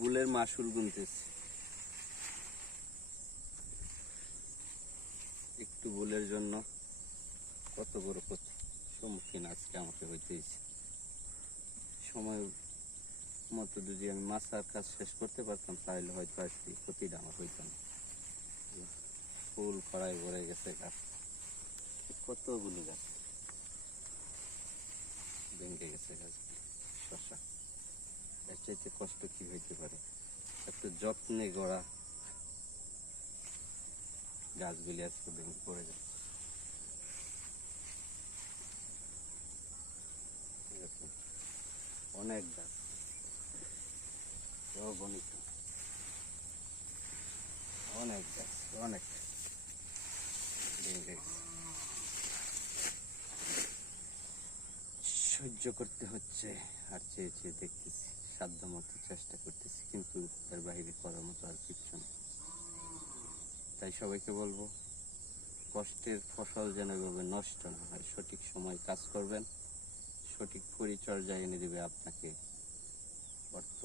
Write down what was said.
বুলের মাসুল গুনতেছি। একটু বুলের জন্য কত বড় সম্মুখীন আজকে আমাকে হইতে হয়েছে। সময় মতো যদি আমি মাছার কাজ শেষ করতে পারতাম তাহলে হয়তো আজকে ক্ষতিটা আমার হইতো না। ফুল খড়াই ভরে গেছে গাছ, কতগুলো গাছ ভেঙে গেছে গাছগুলো। শশা এর চাইতে কষ্ট কি হইতে পারে? একটু যত্নে গড়া গাছগুলি আজকে ভেঙে পড়ে যাচ্ছে। অনেক গাছ অগণিত, অনেক গাছ অনেক ভেঙে গেছে। সহ্য করতে হচ্ছে আর চেয়ে চেয়ে দেখতেছি, সাধ্য মতো চেষ্টা করতেছি, কিন্তু এর বাইরে করার মতো আর কিচ্ছু নেই। তাই সবাইকে বলবো, কষ্টের ফসল যেন এভাবে নষ্ট না হয়। সঠিক সময় কাজ করবেন, সঠিক পরিচর্যা এনে দেবে আপনাকে অর্থ।